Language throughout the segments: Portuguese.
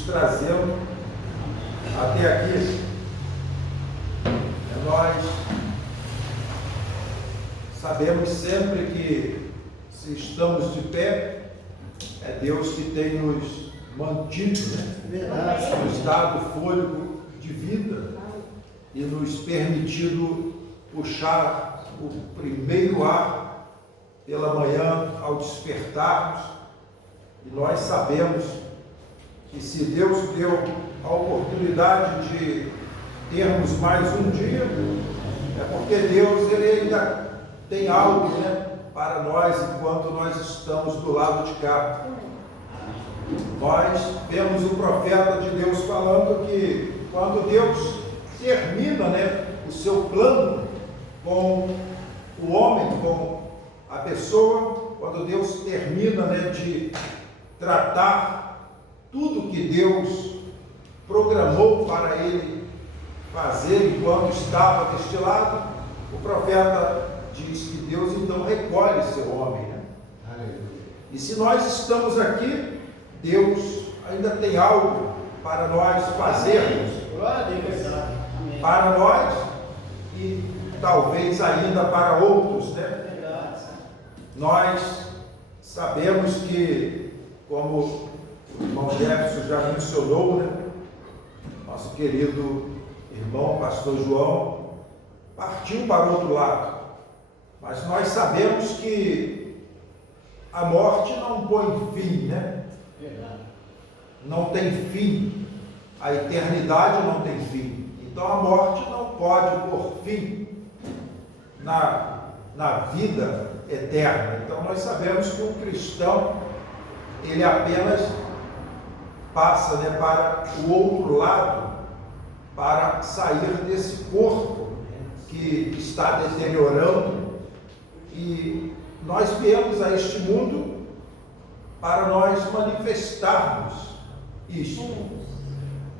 nos trazendo até aqui. Nós sabemos sempre que, se estamos de pé, é Deus que tem nos mantido, nos dado fôlego de vida e nos permitido puxar o primeiro ar pela manhã ao despertarmos. E nós sabemos que, se Deus deu a oportunidade de termos mais um dia, é porque Deus ele ainda tem algo, para nós enquanto nós estamos do lado de cá. Nós vemos o profeta de Deus falando que quando Deus termina, o seu plano com o homem, com a pessoa, quando Deus termina, de tratar tudo que Deus programou para ele fazer enquanto estava deste lado, o profeta diz que Deus então recolhe seu homem. E se nós estamos aqui, Deus ainda tem algo para nós fazermos, para nós e talvez ainda para outros, Nós sabemos que, como o irmão Jefferson já mencionou, nosso querido irmão pastor João partiu para o outro lado, mas nós sabemos que a morte não põe fim, não tem fim, a eternidade não tem fim, então a morte não pode pôr fim na vida eterna. Então nós sabemos que o cristão ele apenas passa para o outro lado, para sair desse corpo que está deteriorando, e nós viemos a este mundo para nós manifestarmos isto.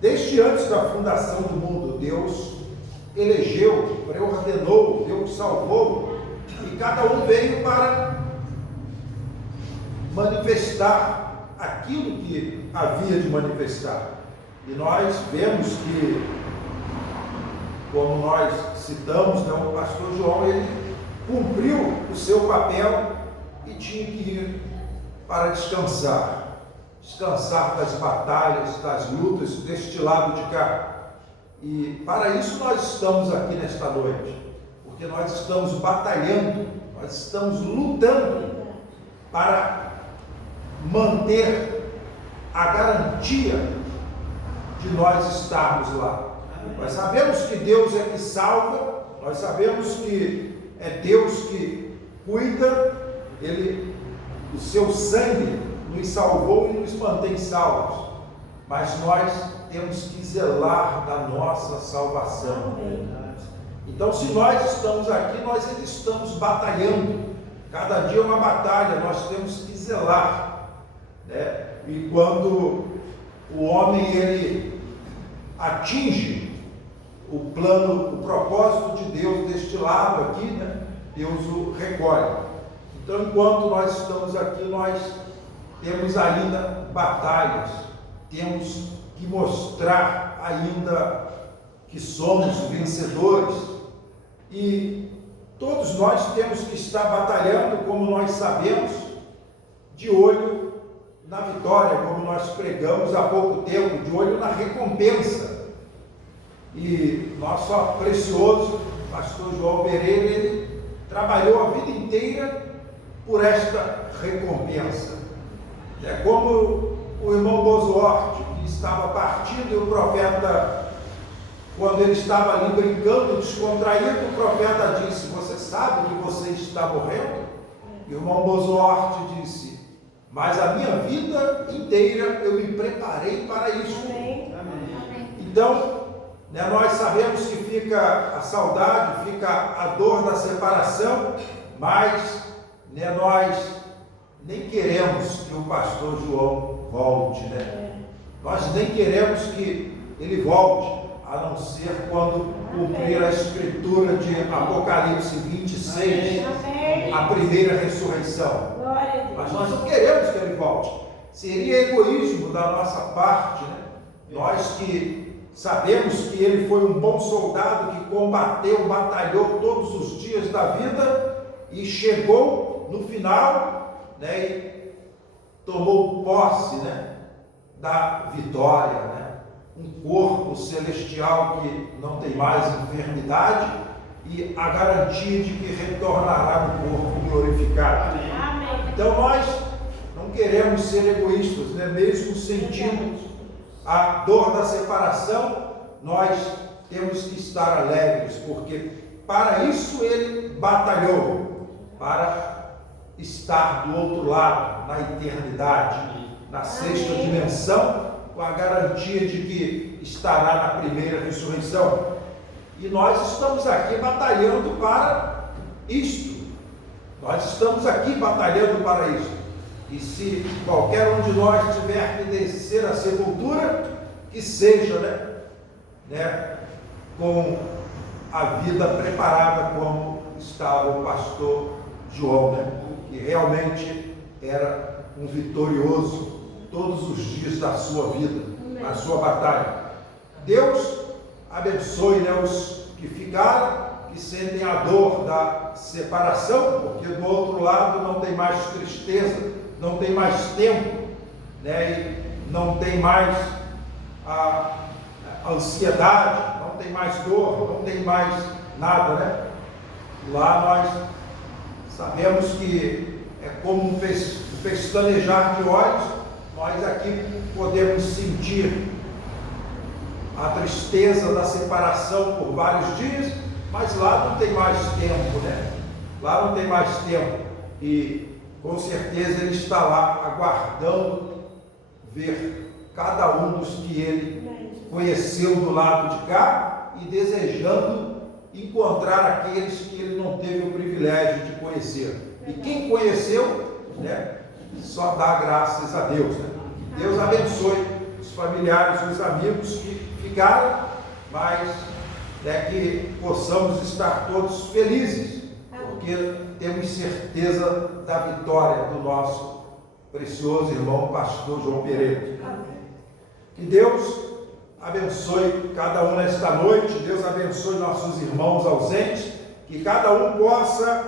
Desde antes da fundação do mundo, Deus elegeu, preordenou, Deus salvou, e cada um veio para manifestar aquilo que havia de manifestar. E nós vemos que, como nós citamos, o pastor João, ele cumpriu o seu papel e tinha que ir para descansar das batalhas, das lutas deste lado de cá. E para isso nós estamos aqui nesta noite, porque nós estamos batalhando, nós estamos lutando para manter a garantia de nós estarmos lá. Nós sabemos que Deus é que salva, nós sabemos que é Deus que cuida, o seu sangue nos salvou e nos mantém salvos, mas nós temos que zelar da nossa salvação. Então, se nós estamos aqui, nós ainda estamos batalhando, cada dia é uma batalha, nós temos que zelar, E quando o homem ele atinge o plano, o propósito de Deus deste lado aqui, Deus o recolhe. Então, enquanto nós estamos aqui, nós temos ainda batalhas, temos que mostrar ainda que somos vencedores, e todos nós temos que estar batalhando, como nós sabemos, de olho na vitória, como nós pregamos há pouco tempo, de olho na recompensa. E nosso precioso pastor João Pereira, ele trabalhou a vida inteira por esta recompensa. É como o irmão Bozuort, que estava partindo, e o profeta, quando ele estava ali brincando, descontraído, o profeta disse: "Você sabe que você está morrendo?" E o irmão Bozuort disse: "Mas a minha vida inteira eu me preparei para isso." Amém. Então, nós sabemos que fica a saudade, fica a dor da separação, mas nós nem queremos que o pastor João volte, Nós nem queremos que ele volte, a não ser quando cumprir a escritura de Apocalipse 26, a primeira ressurreição. Mas nós não queremos que ele volte. Seria egoísmo da nossa parte, Nós que sabemos que ele foi um bom soldado que combateu, batalhou todos os dias da vida e chegou no final, né, e tomou posse, né, da vitória, né? Um corpo celestial que não tem mais enfermidade e a garantia de que retornará no corpo glorificado. Amém. Então nós não queremos ser egoístas, né? Mesmo sentindo a dor da separação, nós temos que estar alegres, porque para isso ele batalhou, para estar do outro lado, na eternidade, na sexta dimensão, com a garantia de que estará na primeira ressurreição. E nós estamos aqui batalhando para isto. Nós estamos aqui batalhando para isto. E se qualquer um de nós tiver que descer à sepultura, que seja, né, com a vida preparada como estava o pastor João, né, que realmente era um vitorioso todos os dias da sua vida, na sua batalha. Deus abençoe, né, os que ficaram, que sentem a dor da separação, porque do outro lado não tem mais tristeza, não tem mais tempo, né, e não tem mais a ansiedade, não tem mais dor, não tem mais nada, né? Lá nós sabemos que é como um pestanejar de olhos. Nós aqui podemos sentir a tristeza da separação por vários dias, mas lá não tem mais tempo, né? Lá não tem mais tempo e com certeza ele está lá aguardando ver cada um dos que ele conheceu do lado de cá e desejando encontrar aqueles que ele não teve o privilégio de conhecer. E quem conheceu, né, só dá graças a Deus, né? Deus abençoe os familiares, os amigos que ficaram, mas que possamos estar todos felizes, porque temos certeza da vitória do nosso precioso irmão pastor João Pereira. Que Deus abençoe cada um nesta noite, Deus abençoe nossos irmãos ausentes, que cada um possa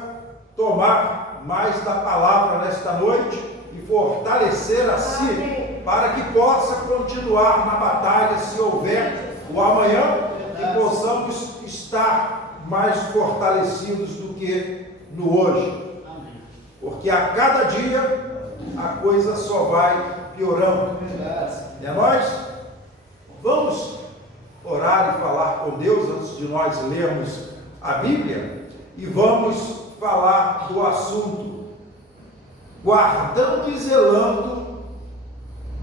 tomar mais da palavra nesta noite e fortalecer a si, para que possa continuar na batalha, se houver o amanhã, e possamos estar mais fortalecidos do que no hoje, porque a cada dia a coisa só vai piorando. E nós vamos orar e falar com Deus antes de nós lermos a Bíblia, e vamos falar do assunto guardando e zelando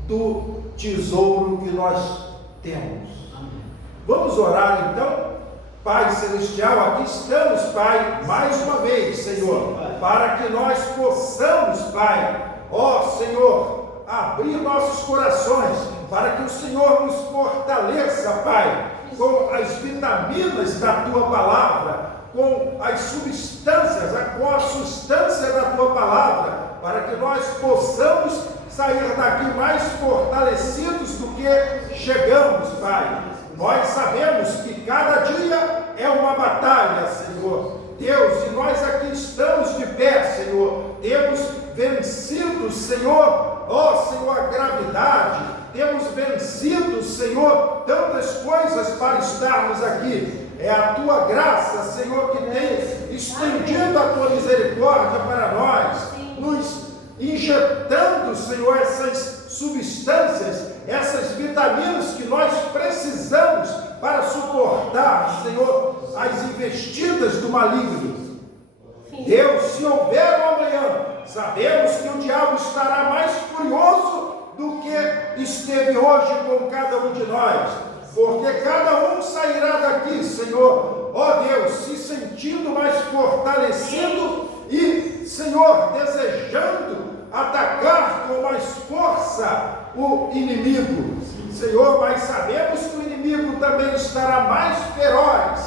do tesouro que nós temos. Vamos orar então. Pai Celestial, aqui estamos, Pai, mais uma vez, Senhor, para que nós possamos, Pai, ó Senhor, abrir nossos corações, para que o Senhor nos fortaleça, Pai, com as vitaminas da Tua Palavra, com as substâncias, com a substância da Tua Palavra, para que nós possamos sair daqui mais fortalecidos do que chegamos, Pai. Nós sabemos que cada dia é uma batalha, Senhor Deus, e nós aqui estamos de pé, Senhor. Temos vencido, Senhor, ó Senhor, a gravidade, temos vencido, Senhor, tantas coisas para estarmos aqui. É a Tua graça, Senhor, que tem estendido a Tua misericórdia para nós, nos injetando, Senhor, essas substâncias, essas vitaminas que nós precisamos para suportar, Senhor, as investidas do maligno. Deus, se houver um amanhã, sabemos que o diabo estará mais furioso do que esteve hoje com cada um de nós, porque cada um sairá daqui, Senhor, ó Deus, se sentindo mais fortalecido e, Senhor, desejando atacar com mais força o inimigo, Senhor, mas sabemos que o inimigo também estará mais feroz,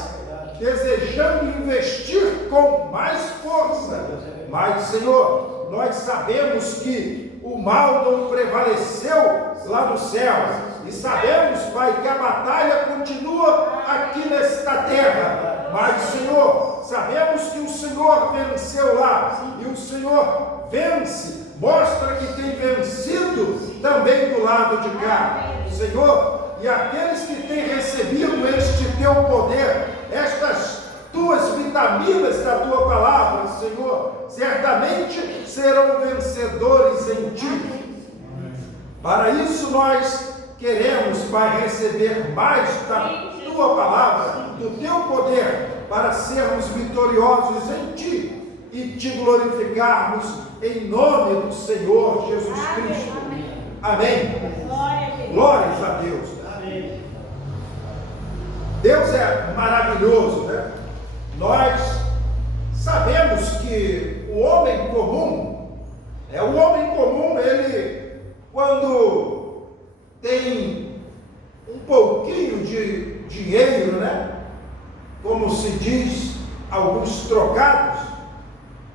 desejando investir com mais força, mas, Senhor, nós sabemos que o mal não prevaleceu lá no céu. E sabemos, Pai, que a batalha continua aqui nesta terra. Mas, Senhor, sabemos que o Senhor venceu lá. E o Senhor vence, mostra que tem vencido também do lado de cá. Senhor, e aqueles que têm recebido este teu poder, estas tuas vitaminas da tua palavra, Senhor, certamente serão vencedores em ti. Para isso nós queremos, Pai, receber mais da tua palavra, do teu poder, para sermos vitoriosos em ti e te glorificarmos em nome do Senhor Jesus Cristo. Amém. Glórias a Deus. Amém. Deus é maravilhoso, né? Nós sabemos que o homem comum, ele, quando tem um pouquinho de dinheiro, né? Como se diz, alguns trocados,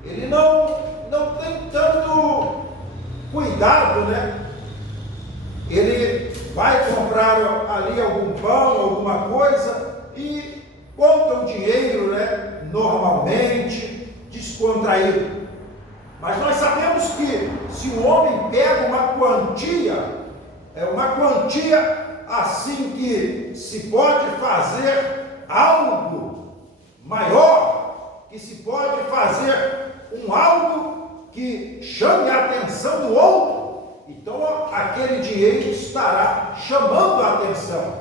ele não tem tanto cuidado, né? Ele vai comprar ali algum pão, alguma coisa e conta o dinheiro, né? Normalmente, descontraído. Mas nós sabemos que se o homem pega uma quantia assim que se pode fazer algo maior, que se pode fazer algo que chame a atenção do outro, então aquele dinheiro estará chamando a atenção.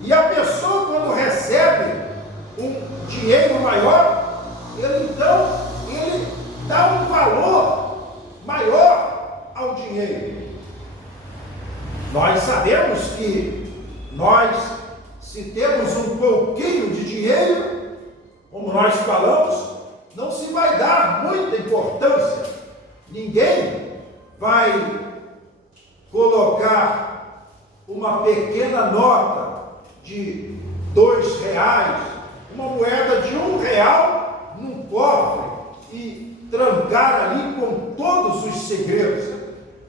E a pessoa, quando recebe um dinheiro maior, ele dá um valor maior ao dinheiro. Nós sabemos que se temos um pouquinho de dinheiro, como nós falamos, não se vai dar muita importância. Ninguém vai colocar uma pequena nota de R$2, uma moeda de R$1 num cofre e trancar ali com todos os segredos.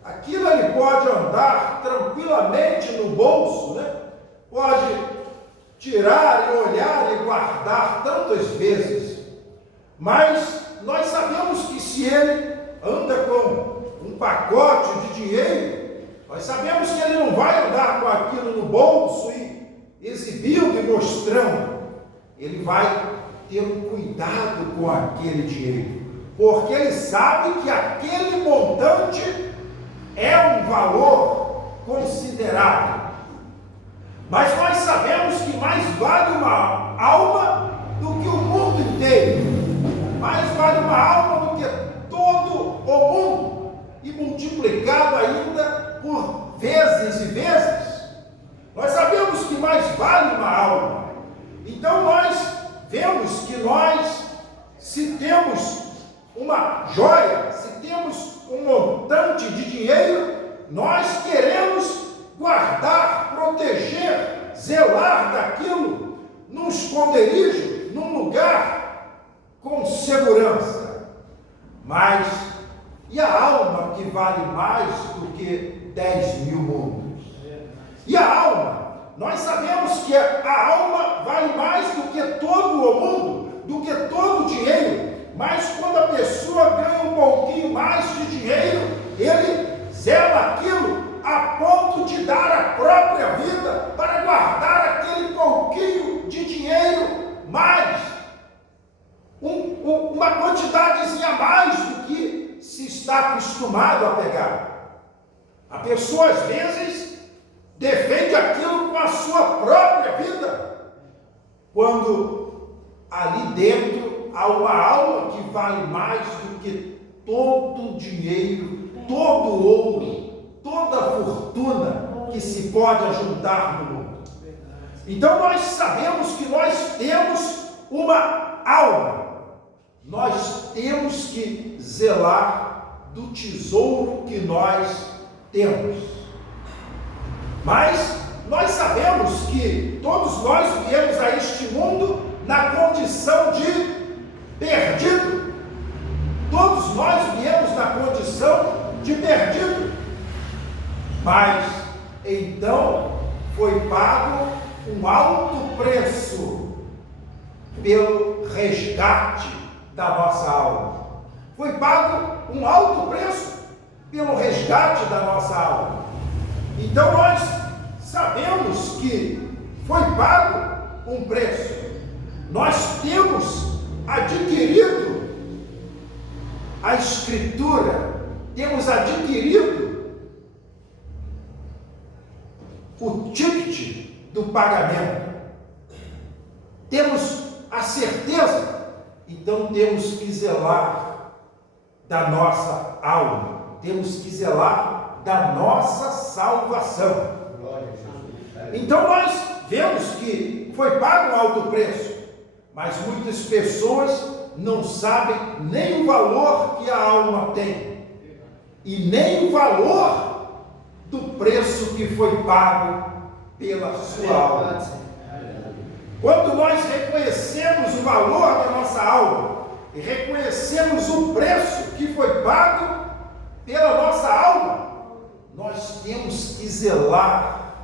Aquilo ele pode andar tranquilamente no bolso, né? Pode tirar e olhar e guardar tantas vezes. Mas nós sabemos que se ele anda com um pacote de dinheiro, nós sabemos que ele não vai andar com aquilo no bolso e exibindo e mostrando. Ele vai ter um cuidado com aquele dinheiro, porque ele sabe que aquele montante é um valor considerável. Mas nós sabemos que mais vale uma alma do que o mundo inteiro. Mais vale uma alma do que todo o mundo, e multiplicado ainda por vezes e vezes. Nós sabemos que mais vale uma alma. Então nós vemos que se temos uma joia, se temos um montante de dinheiro, nós queremos guardar, proteger, zelar daquilo num esconderijo, num lugar com segurança. Mas e a alma, que vale mais do que 10.000 mundos? E a alma? Nós sabemos que a alma vale mais do que todo o mundo, do que todo o dinheiro. Mas quando a pessoa ganha um pouquinho mais de dinheiro, ele zela aquilo a ponto de dar a própria vida para guardar aquele pouquinho de dinheiro mais, uma quantidadezinha a mais do que se está acostumado a pegar. A pessoa às vezes defende aquilo com a sua própria vida, quando ali dentro há uma alma que vale mais do que todo o dinheiro, todo o ouro, toda a fortuna que se pode ajuntar no mundo. Então nós sabemos que nós temos uma alma. Nós temos que zelar do tesouro que nós temos. Mas nós sabemos que todos nós viemos a este mundo na condição de perdido. Todos nós viemos na condição de perdido. Mas então foi pago um alto preço pelo resgate da nossa alma. Foi pago um alto preço pelo resgate da nossa alma. Então nós sabemos que foi pago um preço. Nós temos adquirido a Escritura, temos adquirido o ticket do pagamento. Temos a certeza, então temos que zelar da nossa alma, temos que zelar da nossa salvação. Então nós vemos que foi pago um alto preço, mas muitas pessoas não sabem nem o valor que a alma tem, e nem o valor do preço que foi pago pela sua alma. Quando nós reconhecemos o valor da nossa alma, e reconhecemos o preço que foi pago pela nossa alma, nós temos que zelar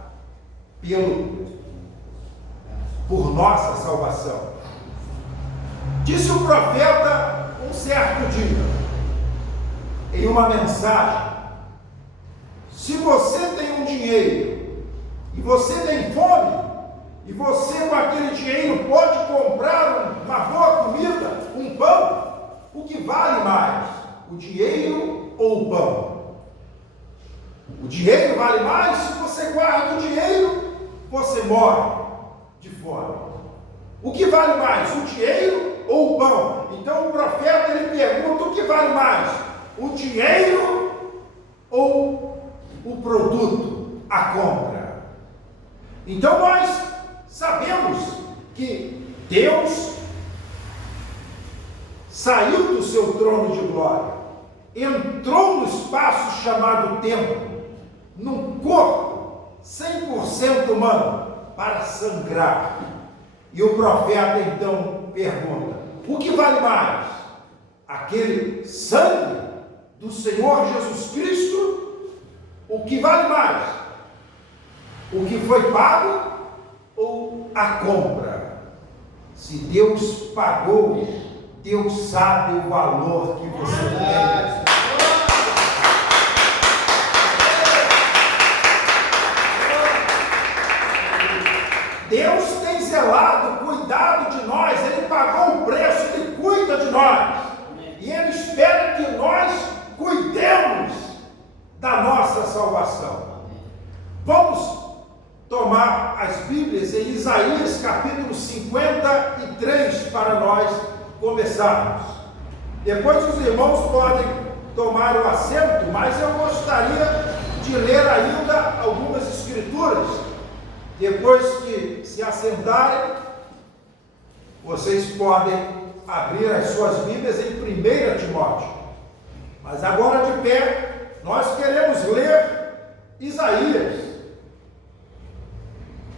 por nossa salvação. Disse o profeta um certo dia, em uma mensagem: se você tem um dinheiro, e você tem fome, e você com aquele dinheiro pode comprar uma boa comida, um pão, o que vale mais, o dinheiro ou o pão? O dinheiro vale mais. Se você guarda o dinheiro, você morre de fome. O que vale mais, o dinheiro ou o pão? Então o profeta ele pergunta: o que vale mais, o dinheiro ou o produto, a compra? Então nós sabemos que Deus saiu do seu trono de glória, entrou no espaço chamado tempo, num corpo 100% humano, para sangrar. E o profeta então pergunta: o que vale mais, aquele sangue do Senhor Jesus Cristo? O que vale mais, o que foi pago ou a compra? Se Deus pagou, Deus sabe o valor que você tem. Deus tem zelado, cuidado de nós, Ele pagou o preço, Ele cuida de nós. E Ele espera que nós cuidemos da nossa salvação. Vamos tomar as Bíblias em Isaías capítulo 53 para nós começarmos. Depois os irmãos podem tomar o assento, mas eu gostaria de ler ainda algumas escrituras. Depois que se assentarem, vocês podem abrir as suas Bíblias em 1 Timóteo. Mas agora de pé, nós queremos ler Isaías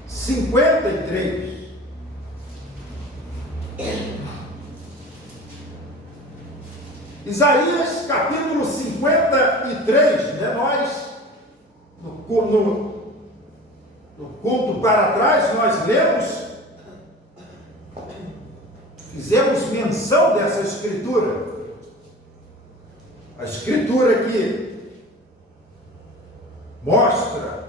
53. Isaías capítulo 53, nós no culto para trás, nós lemos, fizemos menção dessa escritura, a escritura que mostra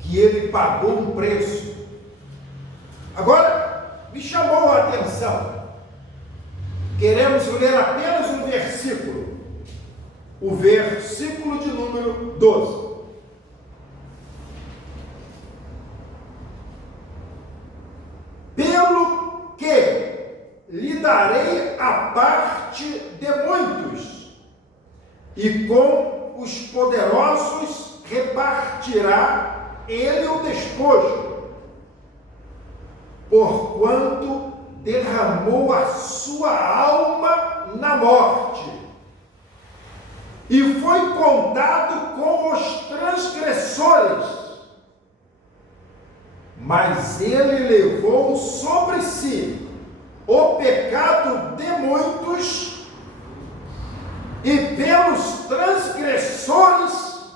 que ele pagou um preço. Agora, me chamou a atenção, queremos ler apenas um versículo, o versículo de número 12. Pelo que lhe darei a parte de muitos, e com os poderosos repartirá ele o despojo, porquanto derramou a sua alma na morte, e foi contado com os transgressores, mas ele levou sobre si o pecado de muitos, e pelos transgressores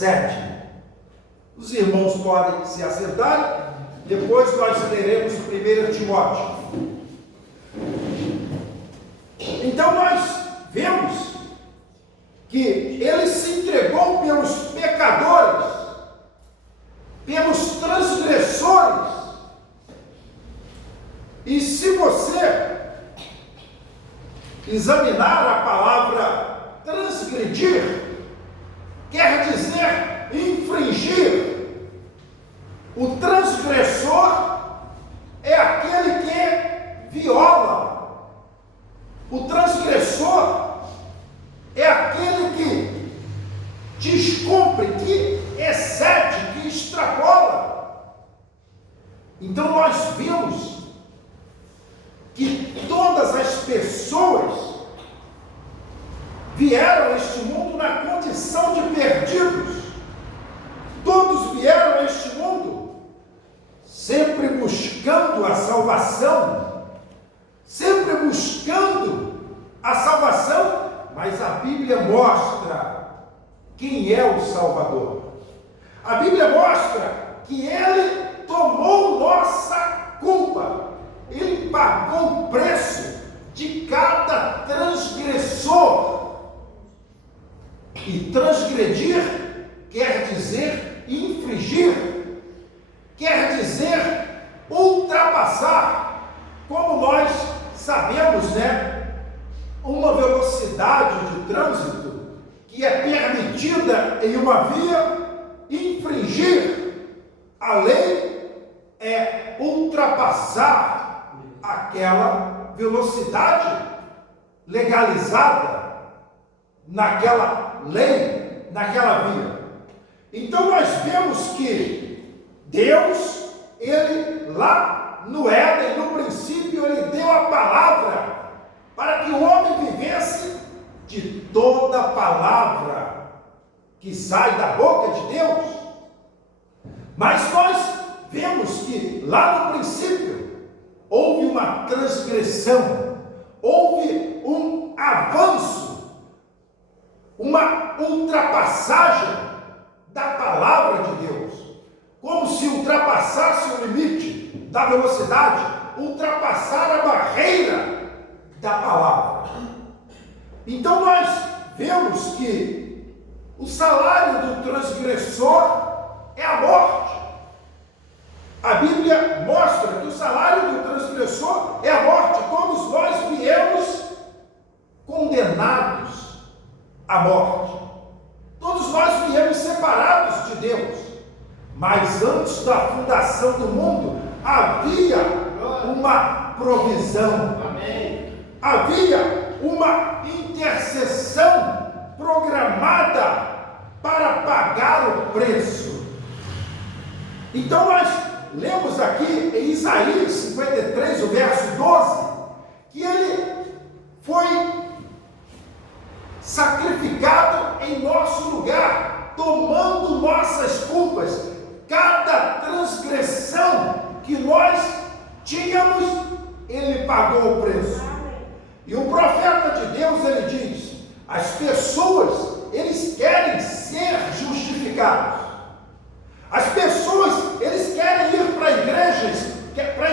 7. Os irmãos podem se assentarem, depois nós leremos o 1 Timóteo. Então nós vemos que ele se entregou pelos pecadores, pelos transgressores. E se você examinar a palavra transgredir, quer dizer infringir. O transgressor é aquele que viola. O transgressor é aquele que descumpre, que excede, que extrapola. Então nós vimos que todas as pessoas vieram a este mundo na condição de perdidos. Todos vieram a este mundo sempre buscando a salvação, sempre buscando a salvação, mas a Bíblia mostra quem é o Salvador. A Bíblia mostra que Ele tomou nossa culpa, Ele pagou o preço de cada transgressor. E transgredir quer dizer infringir, quer dizer ultrapassar. Como nós sabemos, uma velocidade de trânsito que é permitida em uma via, infringir a lei é ultrapassar aquela velocidade legalizada naquela lei, naquela via. Então nós vemos que Deus, Ele lá no Éden, no princípio, Ele deu a palavra para que o homem vivesse de toda palavra que sai da boca de Deus. Mas nós vemos que lá no princípio houve uma transgressão, houve um avanço, uma ultrapassagem da palavra de Deus, como se ultrapassasse o limite da velocidade, ultrapassar a barreira da palavra. Então nós vemos que o salário do transgressor é a morte. A Bíblia mostra que o salário do transgressor é a morte. Todos nós viemos condenados à morte. Todos nós viemos separados de Deus. Mas antes da fundação do mundo, havia uma provisão. Havia uma intercessão programada para pagar o preço. Então nós lemos aqui em Isaías 53, o verso 12, que ele foi sacrificado em nosso lugar, tomando nossas culpas. Cada transgressão que nós tínhamos, ele pagou o preço. E o profeta de Deus, ele diz: as pessoas, eles querem ser justificados. As pessoas, eles querem ir para as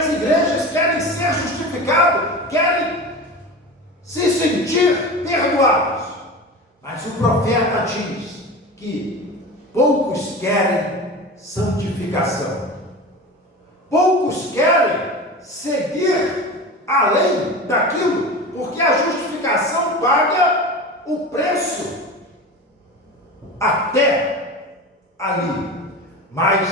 igrejas, querem ser justificados, querem se sentir perdoados. Mas o profeta diz que poucos querem santificação. Poucos querem seguir além daquilo, porque a justificação paga o preço até ali. Mas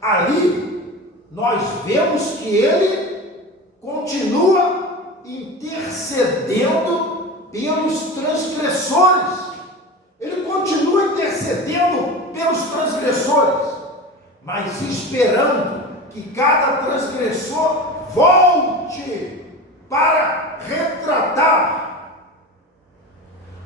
ali nós vemos que ele continua intercedendo pelos transgressores. Ele continua intercedendo pelos transgressores, mas esperando que cada transgressor volte para retratar.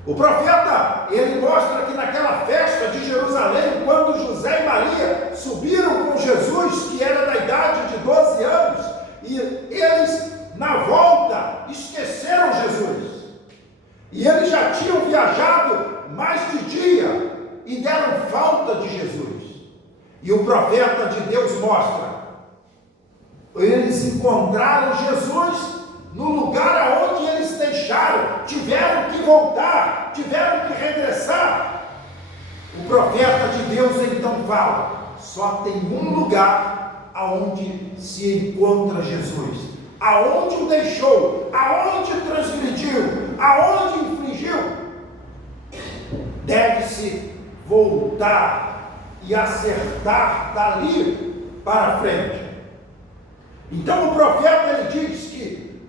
O profeta, ele mostra que naquela festa de Jerusalém, quando José e Maria subiram com Jesus, que era da idade de 12 anos, e eles, na volta, esqueceram Jesus. E eles já tinham viajado mais de dia, e deram falta de Jesus. E o profeta de Deus mostra, eles encontraram Jesus no lugar aonde eles deixaram, tiveram que voltar, tiveram que regressar. O profeta de Deus então fala, só tem um lugar aonde se encontra Jesus, aonde o deixou, aonde transgrediu, aonde infringiu, deve-se voltar e acertar dali para frente. Então o profeta ele diz que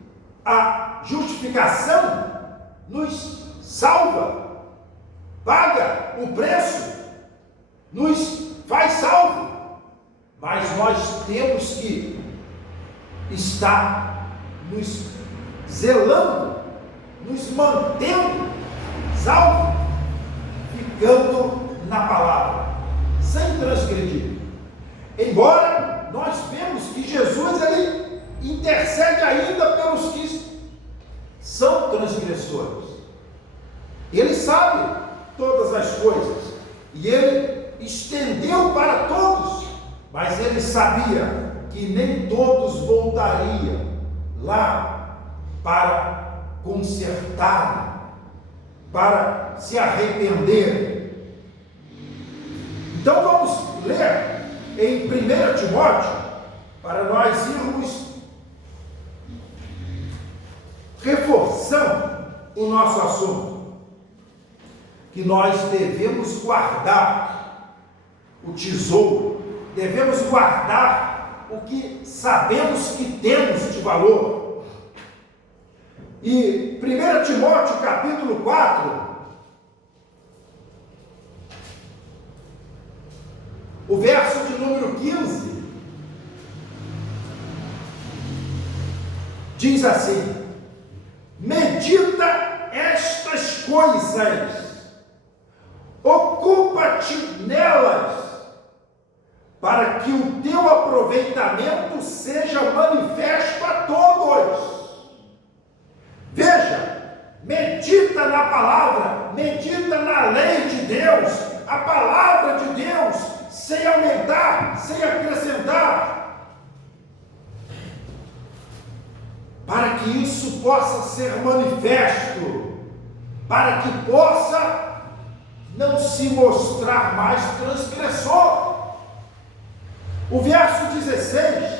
a justificação nos salva, paga o preço, nos faz salvo, mas nós temos que estar nos zelando, nos mantendo salvo, ficando na palavra, sem transgredir. Embora nós vemos que Jesus ele intercede ainda pelos que são transgressores. Ele sabe todas as coisas e ele estendeu para todos, mas ele sabia que nem todos voltariam lá para consertar, para se arrepender. Então vamos ler em 1 Timóteo, para nós irmos reforçando o nosso assunto, que nós devemos guardar o tesouro, devemos guardar o que sabemos que temos de valor. E 1 Timóteo capítulo 4, o verso de número 15, diz assim: medita estas coisas, ocupa-te nelas, para que o teu aproveitamento seja manifesto a todos. Veja, medita na palavra, medita na lei de Deus, a palavra de Deus, sem aumentar, sem acrescentar, para que isso possa ser manifesto, para que possa não se mostrar mais transgressor. O verso 16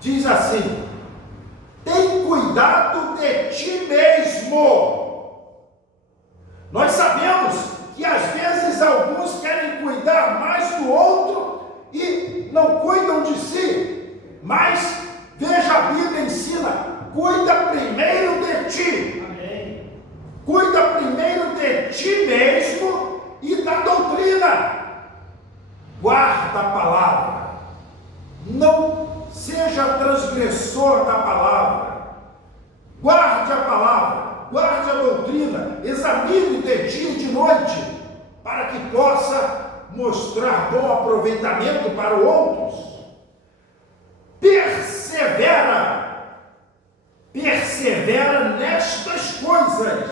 diz assim: tem cuidado de ti mesmo. Nós sabemos que às vezes alguns querem cuidar mais do outro e não cuidam de si, mas veja, a Bíblia ensina: cuida primeiro de ti. Amém. Cuida primeiro de ti mesmo e da doutrina. Guarda a palavra, não seja transgressor da palavra, guarde a palavra, guarde a doutrina, examine de dia e de noite, para que possa mostrar bom aproveitamento para outros. Persevera nestas coisas,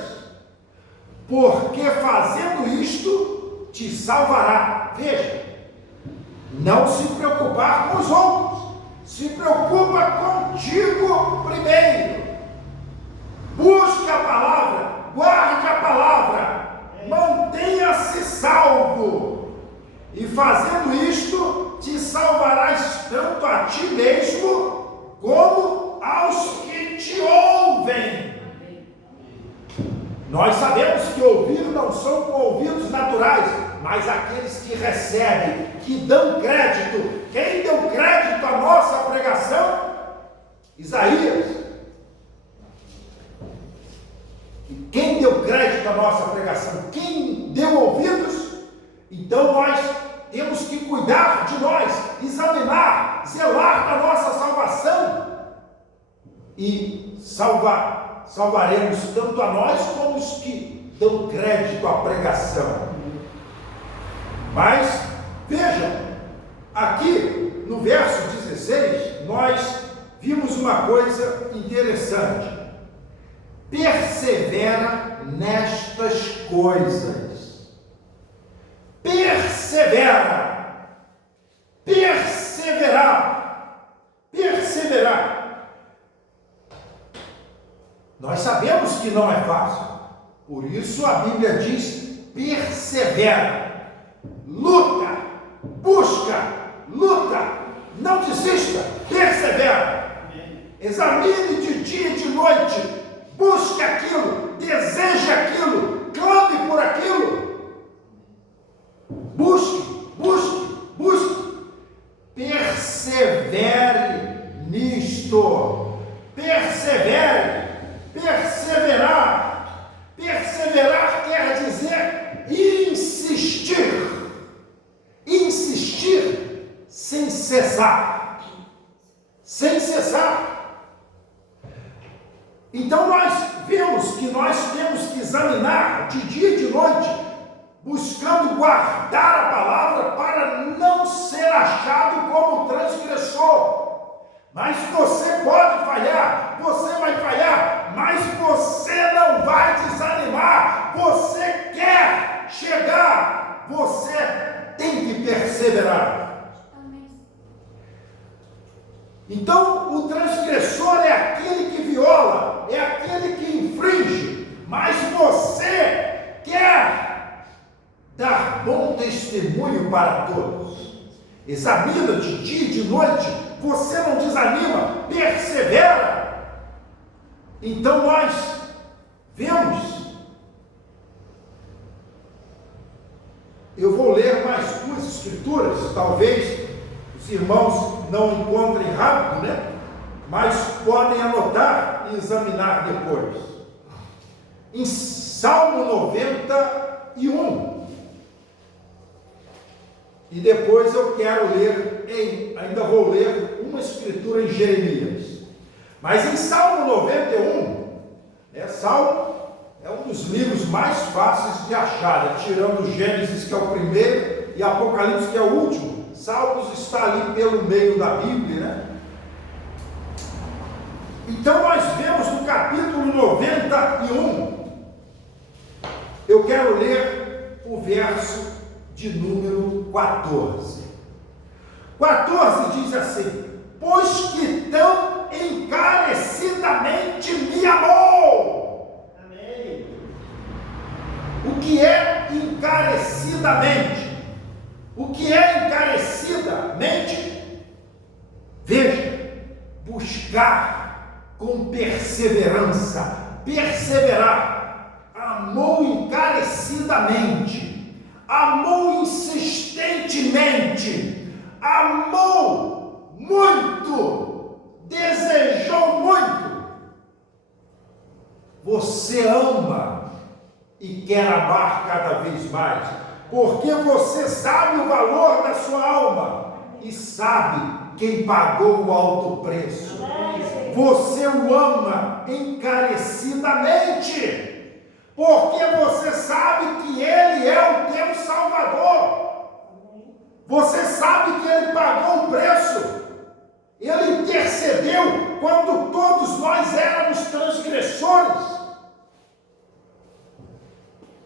porque fazendo isto te salvará. Veja, não se preocupar com os outros, se preocupa contigo primeiro. Busque a palavra, guarde a palavra, mantenha-se salvo, e fazendo isto te salvarás tanto a ti mesmo como aos que te ouvem. Nós sabemos que ouvir não são com ouvidos naturais, mas aqueles que recebem, que dão crédito. Quem deu crédito à nossa pregação? Isaías. Quem deu crédito à nossa pregação? Quem deu ouvidos? Então nós temos que cuidar de nós, examinar, zelar da nossa salvação, e salvaremos tanto a nós como os que dão crédito à pregação. Mas vejam, aqui no verso 16 nós vimos uma coisa interessante: persevera nestas coisas. persevera. Perseverar. Perseverar. Nós sabemos que não é fácil. Por isso a Bíblia diz: persevera. Luta. Busca. Luta. Não desista. Persevera. Examine de dia e de noite. Busque aquilo. Deseje aquilo. Clame por aquilo. Busque. Busque. Busque. Persevere nisto. Persevere. Perseverar. Perseverar quer dizer insistir. Insistir sem cessar. Sem cessar. Então nós vemos que nós temos que examinar de dia e de noite, buscando guardar a palavra para não ser achado como transgressor. Mas você pode falhar, você vai falhar, mas você não vai desanimar. Você quer chegar, você tem que perseverar. Então, o transgressor é aquele que viola, é aquele que infringe, mas você quer dar bom testemunho para todos. Examina de dia e de noite, você não desanima, persevera. Então nós vemos, eu vou ler mais 2 escrituras, talvez os irmãos não encontrem rápido, né? Mas podem anotar e examinar depois. Em Salmo 91. E depois eu quero ler, ainda vou ler uma escritura em Jeremias. Mas em Salmo 91, Salmo é um dos livros mais fáceis de achar, né? Tirando Gênesis, que é o primeiro, e Apocalipse, que é o último. Salmos está ali pelo meio da Bíblia, né? Então nós vemos no capítulo 91, eu quero ler o verso de número 14. 14 diz assim: pois que tão encarecidamente me amou. Amém. O que é encarecidamente? O que é encarecidamente? Veja, buscar com perseverança, perseverar, amou encarecidamente, amou insistentemente, amou muito, desejou muito. Você ama e quer amar cada vez mais, porque você sabe o valor da sua alma e sabe quem pagou o alto preço. Você o ama encarecidamente, porque você sabe que Ele é o teu Salvador. Você sabe que Ele pagou o preço. Ele intercedeu quando todos nós éramos transgressores.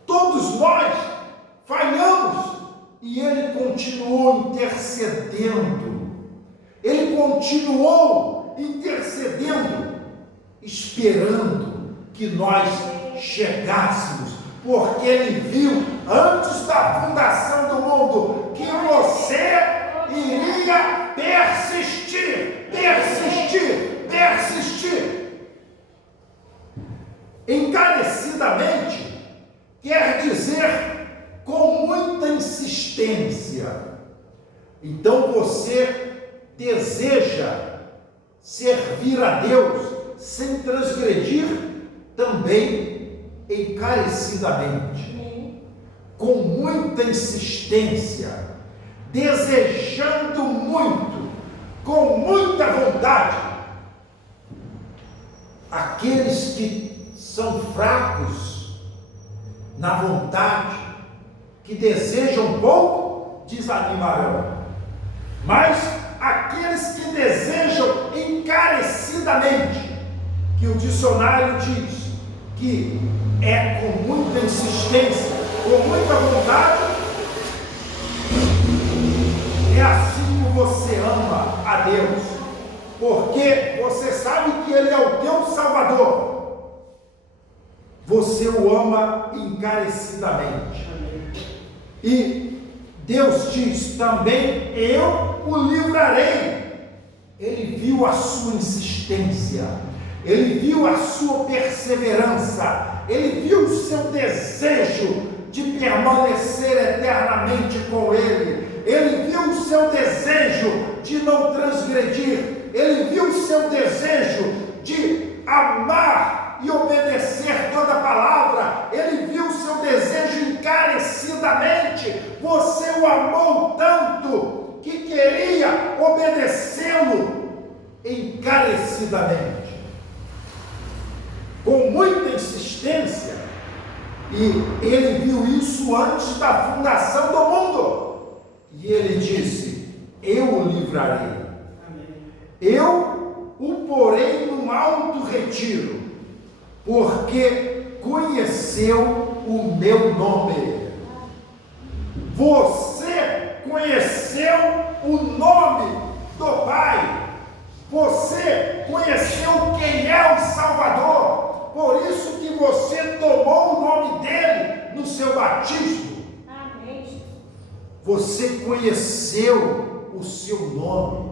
Todos nós falhamos e Ele continuou intercedendo. Ele continuou intercedendo, esperando que nós chegássemos, porque Ele viu antes da fundação do mundo que você iria persistir, persistir, persistir. Encarecidamente quer dizer com muita insistência. Então você deseja servir a Deus sem transgredir também encarecidamente, com muita insistência, desejando muito, com muita vontade. Aqueles que são fracos na vontade, que desejam pouco, desanimarão. Mas aqueles que desejam encarecidamente, que o dicionário diz que é com muita insistência, com muita vontade, porque você sabe que Ele é o teu Salvador, você o ama encarecidamente. E Deus diz também: eu o livrarei. Ele viu a sua insistência, ele viu a sua perseverança, ele viu o seu desejo de permanecer eternamente com Ele, ele viu o seu desejo de não transgredir, ele viu o seu desejo de amar e obedecer toda a palavra, ele viu o seu desejo encarecidamente. Você o amou tanto que queria obedecê-lo encarecidamente, com muita insistência, e ele viu isso antes da fundação do mundo, e ele disse: eu o livrarei, eu o porei num alto retiro, porque conheceu o meu nome. Você conheceu o nome do Pai, você conheceu quem é o Salvador, por isso que você tomou o nome dele no seu batismo. Amém. Você conheceu o seu nome,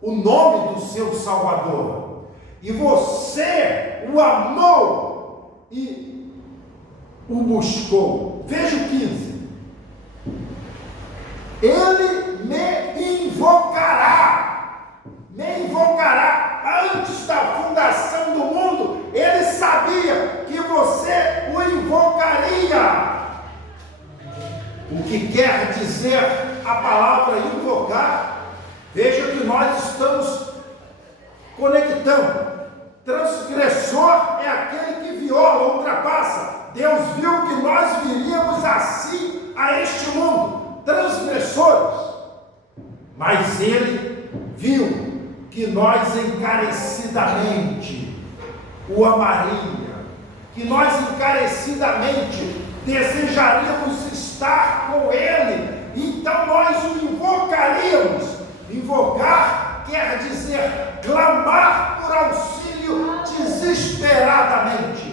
o nome do seu Salvador, e você o amou e o buscou. Veja o 15. Ele me invocará antes da fundação do mundo. Ele sabia que você o invocaria. O que quer dizer a palavra invocar? Veja que nós estamos conectando. Transgressor é aquele que viola, ultrapassa. Deus viu que nós viríamos assim a este mundo, transgressores, mas Ele viu que nós encarecidamente o amaria, que nós encarecidamente desejaríamos estar com Ele, então nós o invocaríamos. Invocar quer dizer clamar por auxílio desesperadamente.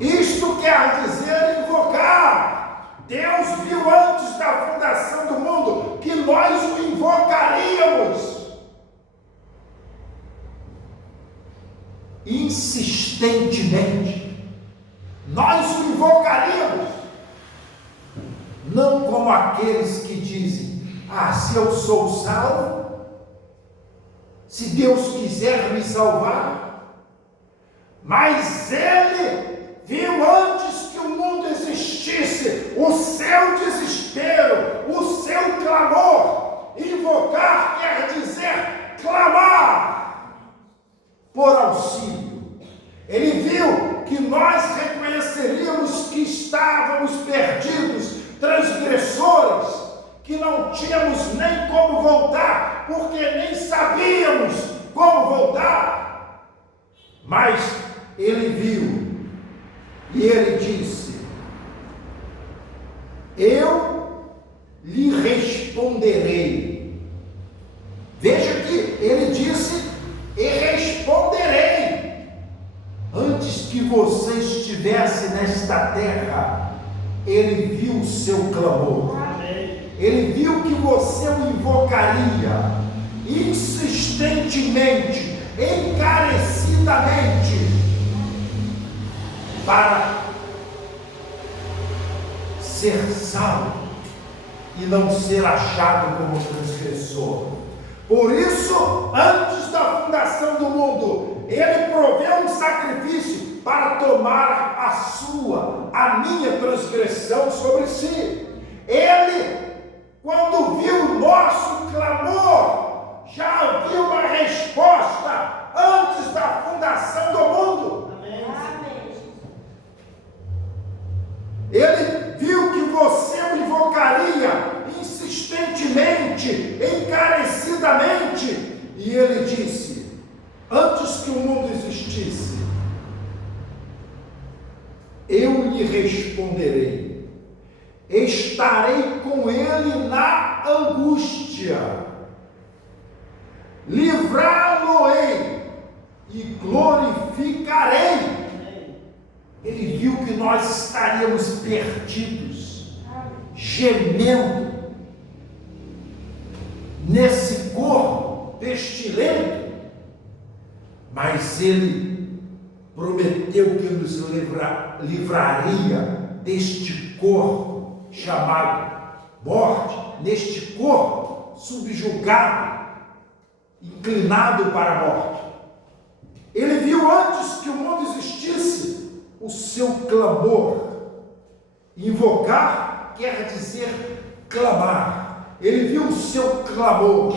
Isto quer dizer invocar. Deus viu antes da fundação do mundo que nós o invocaríamos insistentemente. Nós o invocaríamos, não como aqueles que dizem: ah, se eu sou salvo, se Deus quiser me salvar. Mas Ele viu antes que o mundo existisse o seu desespero, o seu clamor. Invocar quer dizer clamar por auxílio. Ele viu que nós reconheceríamos que estávamos perdidos, transgressores, que não tínhamos nem como voltar, porque nem sabíamos como voltar. Mas Ele viu e Ele disse: eu lhe responderei. Veja que Ele disse: e responderei. Antes que você estivesse nesta terra, Ele viu o seu clamor. Ele viu que você o invocaria insistentemente, encarecidamente, para ser salvo e não ser achado como transgressor. Por isso, antes da fundação do mundo, Ele proveu um sacrifício para tomar a minha transgressão sobre si. Ele, quando viu o nosso clamor, já havia uma resposta antes da fundação do mundo. Amém. Ele viu que você o invocaria insistentemente, encarecidamente, e Ele disse: antes que o mundo existisse, eu lhe responderei, estarei com ele na angústia, livrá-lo e glorificarei. Ele viu que nós estaríamos perdidos, gemendo, nesse corpo pestilento, mas Ele prometeu que nos livraria deste corpo chamado morte, neste corpo subjugado, inclinado para a morte. Ele viu antes que o mundo existisse o seu clamor. Invocar quer dizer clamar. Ele viu o seu clamor.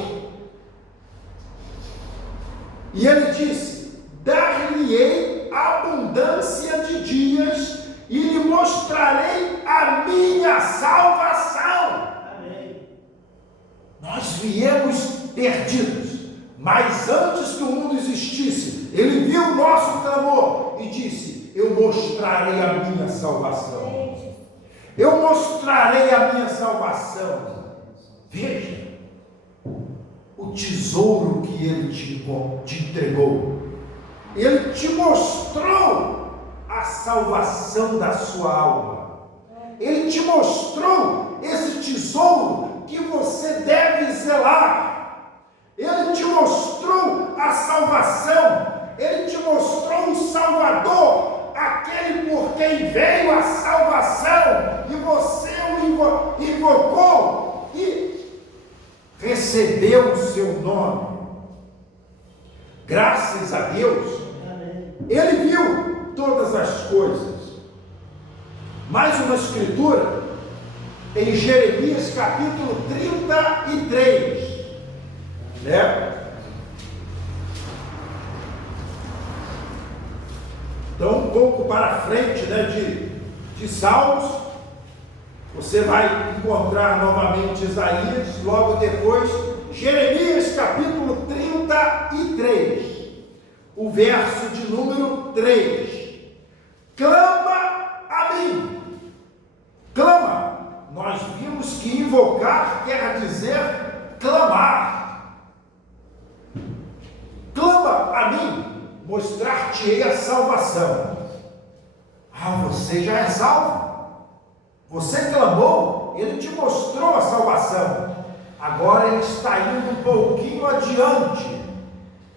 E ele disse: dar-lhe-ei abundância de dias e lhe mostrarei a minha salvação. Amém. Nós viemos perdidos, mas antes que o mundo existisse, ele viu o nosso clamor e disse: eu mostrarei a minha salvação. Eu mostrarei a minha salvação. Veja o tesouro que Ele te entregou. Ele te mostrou a salvação da sua alma. Ele te mostrou esse tesouro que você deve zelar. Ele te mostrou a salvação. Ele te mostrou o Salvador, aquele por quem veio a salvação, e você o invocou e recebeu o seu nome. Graças a Deus, ele viu todas as coisas. Mais uma escritura em Jeremias capítulo 33, né? Então, um pouco para frente, né, de Salmos, você vai encontrar novamente Isaías, logo depois, Jeremias capítulo 33, o verso de número 3. Clama a mim. Clama. Nós vimos que invocar quer dizer clamar. Clama a mim, mostrar-te-ei a salvação. Você já é salvo. Você clamou, Ele te mostrou a salvação. Agora Ele está indo um pouquinho adiante,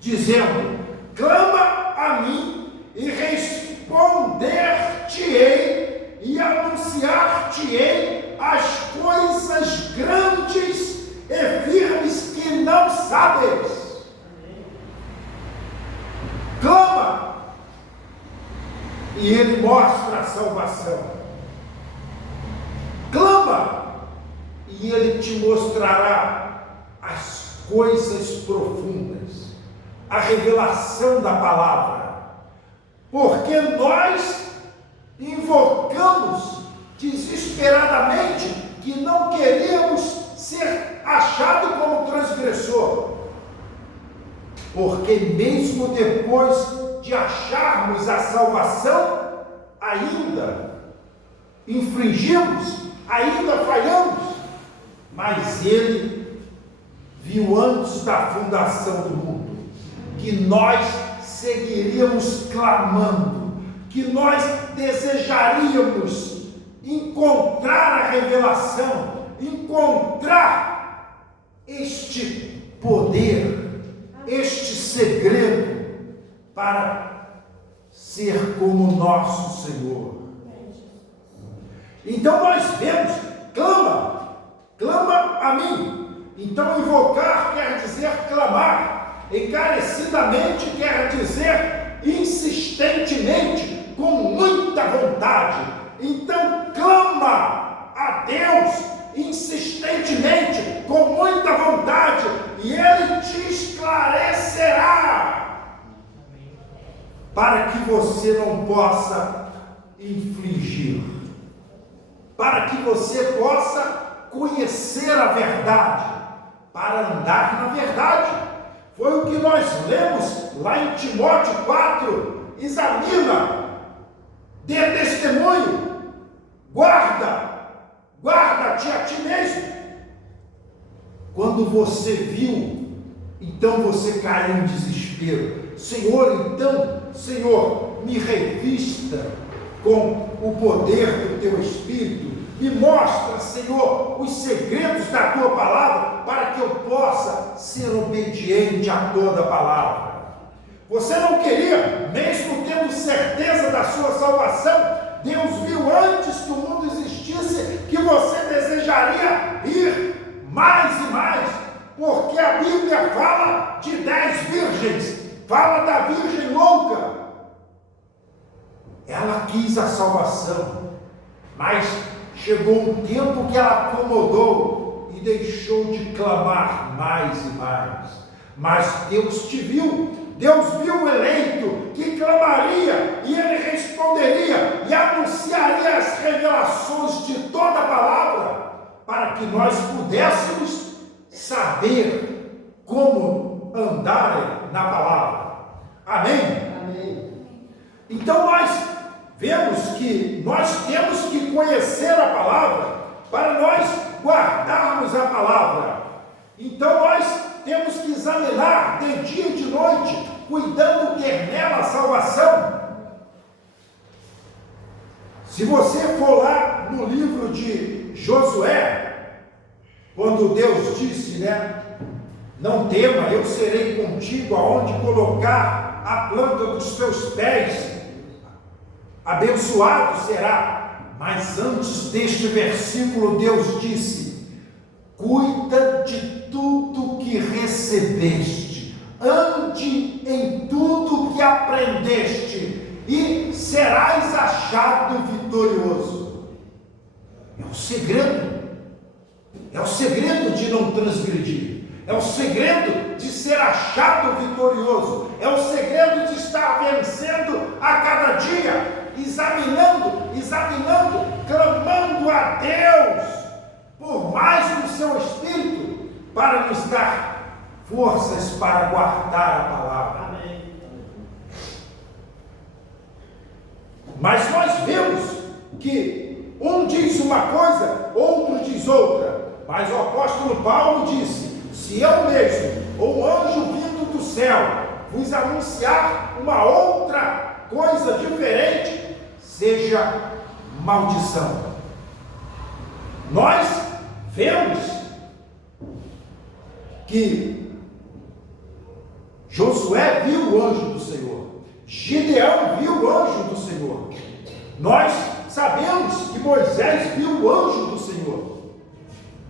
dizendo: clama a mim e responder-te-ei e anunciar-te-ei as coisas grandes e firmes que não sabes. Clama e Ele mostra a salvação. Clama e Ele te mostrará as coisas profundas, a revelação da palavra, porque nós invocamos desesperadamente que não queríamos ser achados como transgressor, porque mesmo depois de acharmos a salvação, ainda infringimos, ainda falhamos, mas Ele viu antes da fundação do mundo que nós seguiríamos clamando, que nós desejaríamos encontrar a revelação, encontrar este poder, este segredo para ser como nosso Senhor. Então nós vemos, clama a mim. Então invocar quer dizer clamar, encarecidamente quer dizer insistentemente, com muita vontade. Então clama a Deus insistentemente, com muita vontade, e Ele te esclarecerá, para que você não possa infligir, para que você possa conhecer a verdade, para andar na verdade. Foi o que nós lemos lá em Timóteo 4, examina, dê testemunho, guarda-te a ti mesmo. Quando você viu, então você caiu em desespero. Senhor, então, Senhor, me revista com o poder do teu Espírito, me mostra, Senhor, os segredos da tua palavra, para que eu possa ser obediente a toda palavra. Você não queria, mesmo tendo certeza da sua salvação, Deus viu antes que o mundo existisse que você desejaria ir mais e mais, porque a Bíblia fala de 10 virgens, fala da virgem louca. Ela quis a salvação, mas chegou um tempo que ela acomodou e deixou de clamar mais e mais. Mas Deus te viu, Deus viu o eleito que clamaria e ele responderia e anunciaria as revelações de toda a palavra, para que nós pudéssemos saber como andar na palavra. Amém? Amém. Então nós vemos que nós temos que conhecer a palavra para nós guardarmos a palavra. Então nós temos que examinar de dia e de noite, cuidando ter nela a salvação. Se você for lá no livro de Josué, quando Deus disse, não tema, eu serei contigo aonde colocar a planta dos teus pés, abençoado será. Mas antes deste versículo, Deus disse: cuida de tudo que recebeste, ande em tudo que aprendeste, e serás achado vitorioso. É o segredo de não transgredir, é o segredo de ser achado vitorioso, é o segredo de estar vencendo a cada dia, examinando, clamando a Deus por mais do seu Espírito, para nos dar forças para guardar a palavra. Amém. Mas nós vemos que um diz uma coisa, outro diz outra. Mas o apóstolo Paulo disse: se eu mesmo, ou um anjo vindo do céu, vos anunciar uma outra coisa diferente, seja maldição. Nós vemos que Josué viu o anjo do Senhor, Gideão viu o anjo do Senhor, nós sabemos que Moisés viu o anjo do Senhor,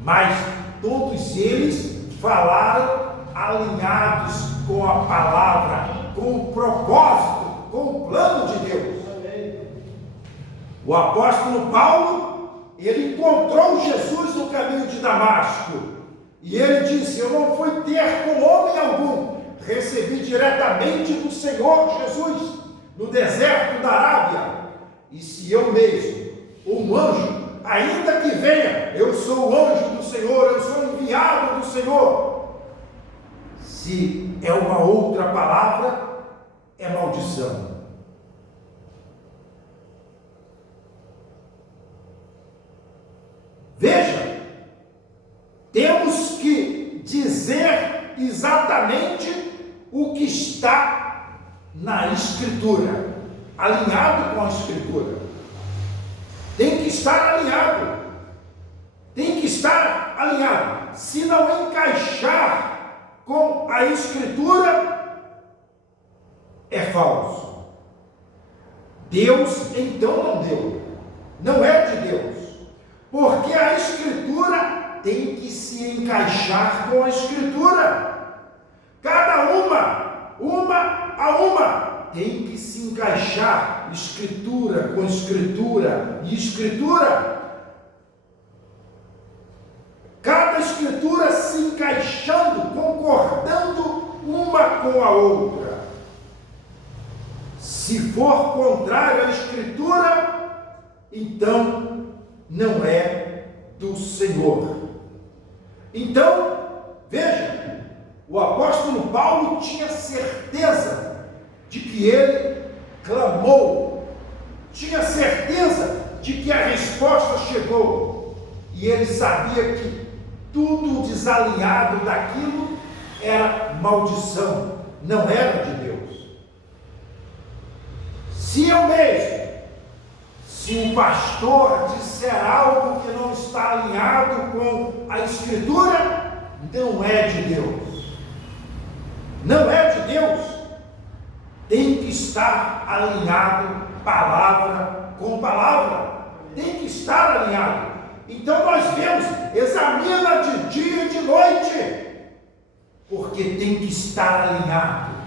mas todos eles falaram alinhados com a palavra, com o propósito, com o plano de Deus. O apóstolo Paulo, ele encontrou Jesus no caminho de Damasco, e ele disse: eu não fui ter com homem algum, recebi diretamente do Senhor Jesus, no deserto da Arábia. E se eu mesmo, um anjo, ainda que venha, eu sou o anjo do Senhor, eu sou enviado do Senhor. Se é uma outra palavra, é maldição. Veja, temos que dizer exatamente o que está na Escritura, alinhado com a Escritura. Tem que estar alinhado. Tem que estar alinhado. Se não encaixar com a Escritura, é falso. Deus então não deu. Não é de Deus. Porque a Escritura tem que se encaixar com a Escritura. Cada uma a uma, tem que se encaixar Escritura com Escritura e Escritura. Cada Escritura se encaixando, concordando uma com a outra. Se for contrário à Escritura, então não é do Senhor. Então, veja, o apóstolo Paulo tinha certeza de que ele clamou, tinha certeza de que a resposta chegou, e ele sabia que tudo desalinhado daquilo era maldição, não era de Deus. Se eu mesmo, se o pastor disser algo que não está alinhado com a Escritura, não é de Deus. Não é de Deus. Tem que estar alinhado palavra com palavra. Tem que estar alinhado. Então nós vemos, examina de dia e de noite, porque tem que estar alinhado.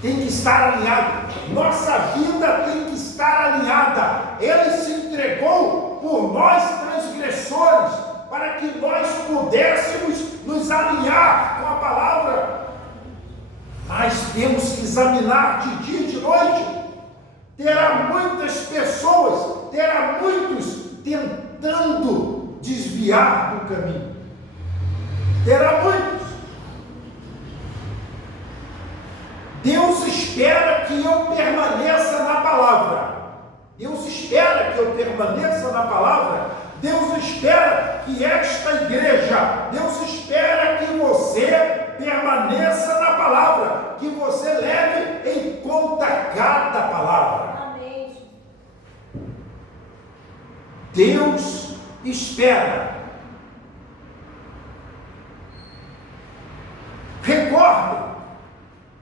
Tem que estar alinhado. Nossa vida tem que estar alinhada. Ele se entregou por nós transgressores, para que nós pudéssemos nos alinhar com a palavra. Mas temos que examinar de dia e de noite. Terá muitas pessoas, terá muitos tentando desviar do caminho. Terá muitos. Deus espera que eu permaneça na palavra. Deus espera que eu permaneça na palavra. Deus espera que esta igreja, Deus espera que você permaneça na palavra, que você leve em conta cada palavra. Amém. Deus espera. Recorde,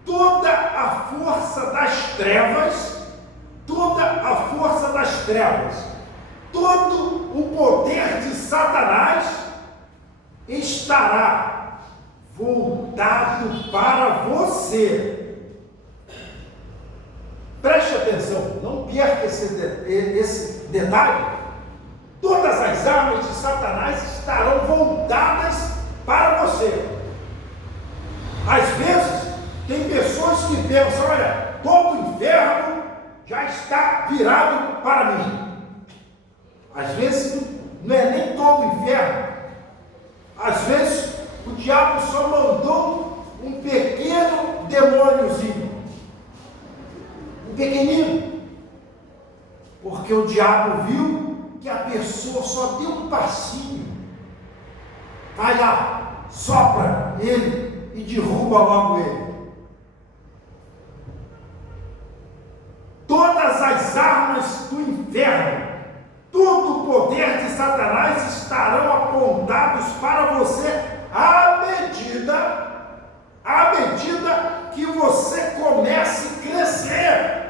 toda a força das trevas, toda a força das trevas, todo o poder de Satanás estará voltado para você. Preste atenção, não perca esse detalhe. Todas as armas de Satanás estarão voltadas para você. Às vezes, tem pessoas que pensam, olha, todo o inferno já está virado para mim. Às vezes, não é nem todo o inferno. Às vezes, o diabo só mandou um pequeno demôniozinho. Um pequenino. Porque o diabo viu que a pessoa só deu um passinho. Vai lá, sopra ele e derruba logo ele. Todas as armas do inferno, todo o poder de Satanás estarão apontados para você à medida que você comece a crescer.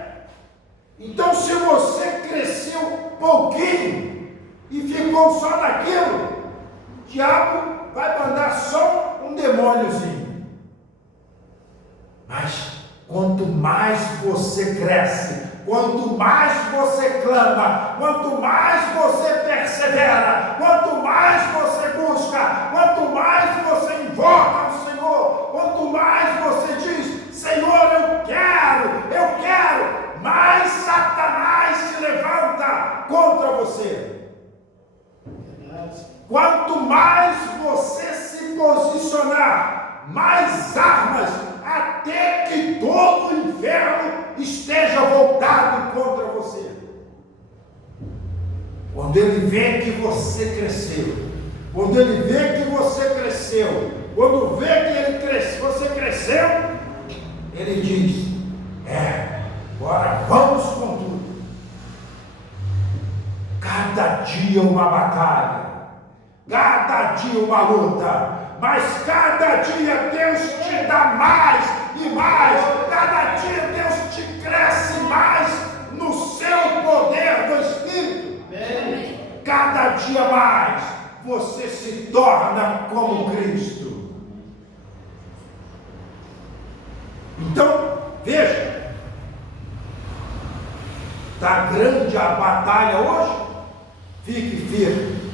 Então, se você cresceu pouquinho e ficou só naquilo, o diabo vai mandar só um demôniozinho. Mas quanto mais você cresce, quanto mais você clama, quanto mais você persevera, quanto mais você busca, quanto mais você invoca o Senhor, quanto mais você diz, Senhor, eu quero, mais Satanás se levanta contra você. Quanto mais você se posicionar, mais armas, até que todo o inferno esteja voltado contra você. Quando ele vê que você cresceu, quando ele vê que você cresceu, quando vê que você cresceu, ele diz, agora vamos com tudo. Cada dia uma batalha, cada dia uma luta, mas cada dia Deus te dá mais e mais, cada dia Deus te cresce mais no seu poder do Espírito. Amém. Cada dia mais você se torna como Cristo. Então, veja, está grande a batalha hoje? Fique firme,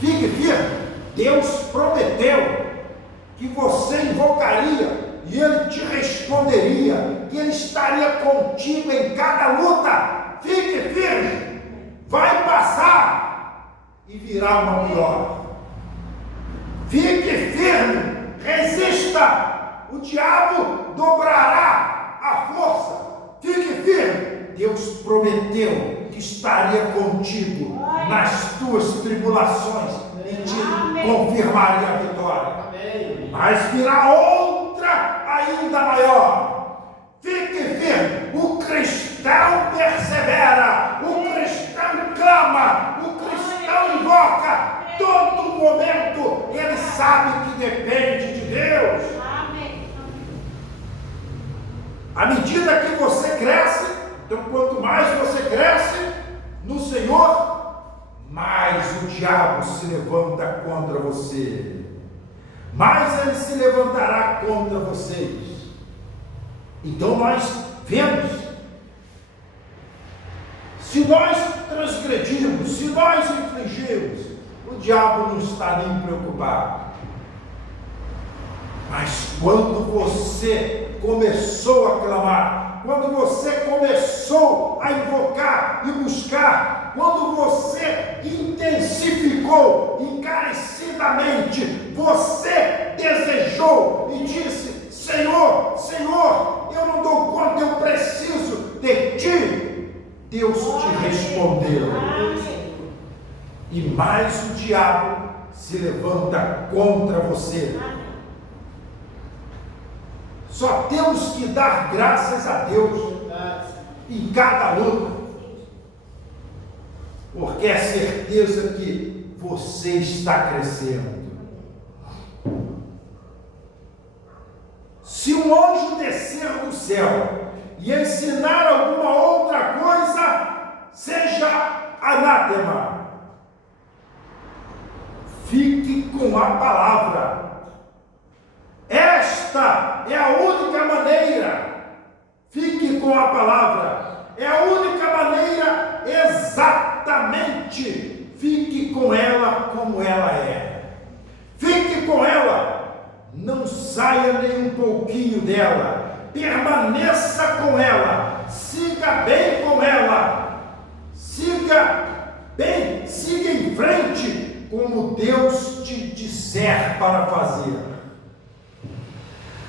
fique firme. Deus prometeu que você invocaria e Ele te responderia, que Ele estaria contigo em cada luta. Fique firme, vai passar e virá uma pior. Fique firme, resista, o diabo dobrará a força. Fique firme, Deus prometeu que estaria contigo nas tuas tribulações e te confirmaria a vitória. Mas virá outra ainda maior. Fique firme. O cristão persevera, o cristão clama, o cristão invoca. Todo momento ele sabe que depende de Deus. À medida que você cresce, então quanto mais você cresce no Senhor, mais o diabo se levanta contra você, mais ele se levantará contra vocês. Então nós vemos, se nós transgredirmos, se nós infringirmos, o diabo não está nem preocupado. Mas quando você começou a clamar, quando você começou a invocar e buscar, quando você intensificou encarecidamente, você desejou e disse: Senhor, Senhor, eu não dou conta, eu preciso de Ti. Deus te respondeu. E mais o diabo se levanta contra você. Só temos que dar graças a Deus em cada luta, porque é certeza que você está crescendo. Se um anjo descer do céu e ensinar alguma outra coisa, seja anátema. Fique com a palavra. Esta é a única maneira. Fique com a palavra. É a única maneira exatamente. Fique com ela como ela é. Fique com ela. Não saia nem um pouquinho dela. Permaneça com ela. Siga bem com ela. Siga bem. Siga em frente como Deus te disser para fazer.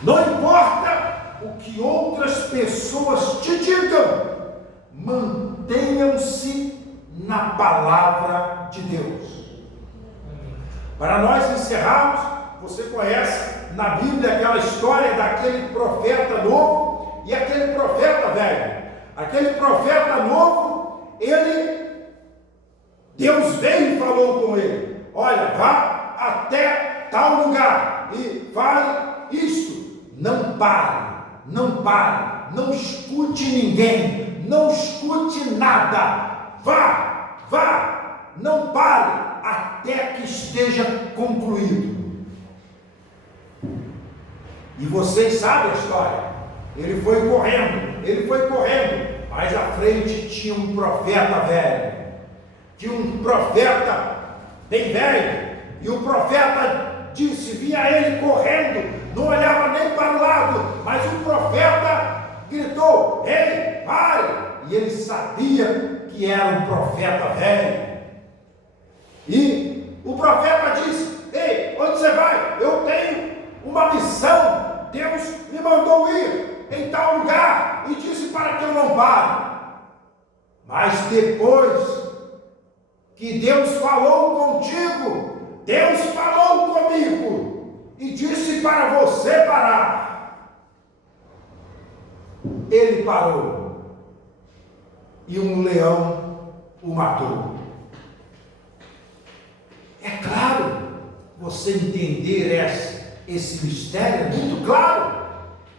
Não importa o que outras pessoas te digam, mantenham-se na palavra de Deus. Para nós encerrarmos, você conhece na Bíblia aquela história daquele profeta novo e aquele profeta velho. Aquele profeta novo, Deus veio e falou com ele: olha, vá até tal lugar e fale isto. Não pare, não escute ninguém, não escute nada. Vá, não pare até que esteja concluído. E vocês sabem a história. Ele foi correndo, mas à frente tinha um profeta velho. Tinha um profeta bem velho, e o profeta disse, via ele correndo, não olhava nem para o lado, mas o profeta gritou: ei, pare! E ele sabia que era um profeta velho. E o profeta disse: ei, onde você vai? Eu tenho uma missão, Deus me mandou ir em tal lugar e disse para que eu não pare. Mas depois que Deus falou contigo, Deus falou comigo e disse para você parar. Ele parou e um leão o matou. É claro, você entender esse mistério é muito claro.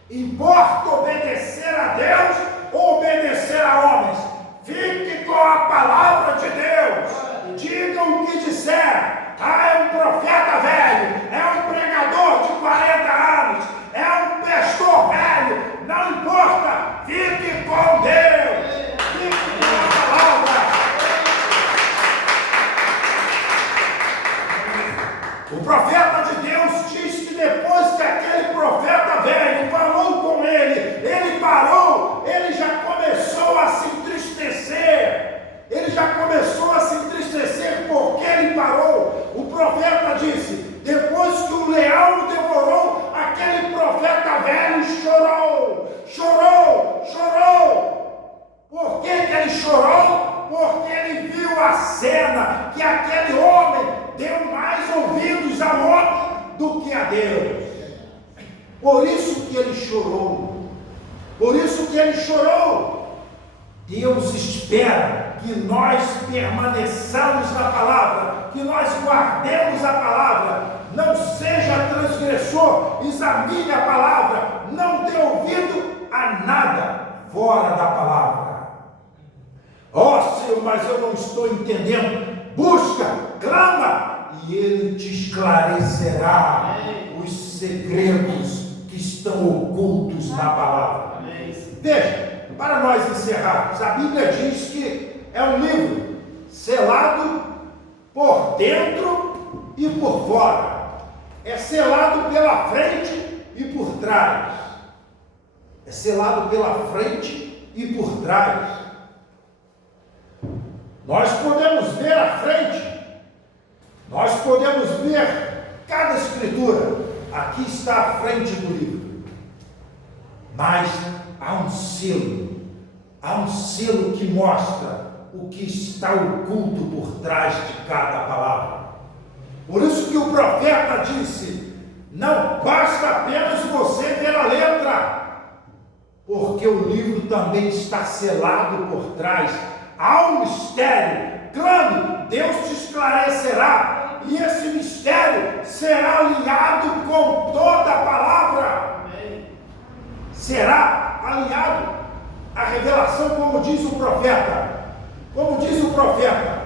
Importa obedecer a Deus ou obedecer a homens? Fique com a palavra de Deus. Diga o que disser. É um profeta velho, é um pregador de 40 anos, é um pastor velho, não importa, fique com Deus, fique com a palavra. O profeta de Deus diz que depois que aquele profeta velho falou com ele parou, ele já começou a se entristecer. Porque ele parou. O profeta disse, depois que o leão devorou, aquele profeta velho chorou. Por que ele chorou? Porque ele viu a cena, que aquele homem deu mais ouvidos ao homem do que a Deus. Por isso que ele chorou. Por isso que ele chorou. Deus espera que nós permaneçamos na palavra, que nós guardemos a palavra. Não seja transgressor, examine a palavra, não dê ouvido a nada fora da palavra. Ó Senhor, mas eu não estou entendendo. Busca, clama, e Ele te esclarecerá os segredos que estão ocultos na palavra. Veja, para nós encerrarmos, a Bíblia diz que é um livro selado por dentro e por fora. É selado pela frente e por trás. É selado pela frente e por trás. Nós podemos ver a frente, nós podemos ver cada escritura. Aqui está a frente do livro, mas há um selo que mostra o que está oculto por trás de cada palavra. Por isso que o profeta disse: não basta apenas você ver a letra, porque o livro também está selado por trás. Há um mistério. Clame, Deus te esclarecerá, e esse mistério será alinhado com toda a palavra. Será alinhado a revelação, como diz o profeta. Como diz o profeta,